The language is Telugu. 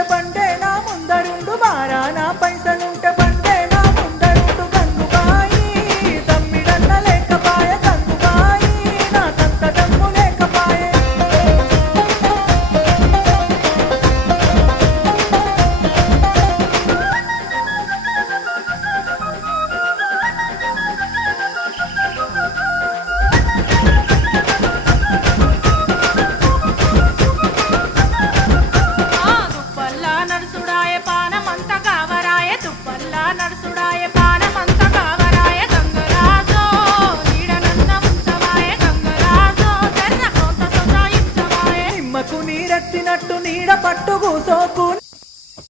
పైసలుంటే బండే నా ముందరుండు మారా నా పైసలుంటే బండే నా ముందరుండు గంగుబాయి తమ్మిడన్న లేకపాయ గంగుబాయి నా సంత దమ్ము లేకపాయే నీడ పట్టు కూసోకు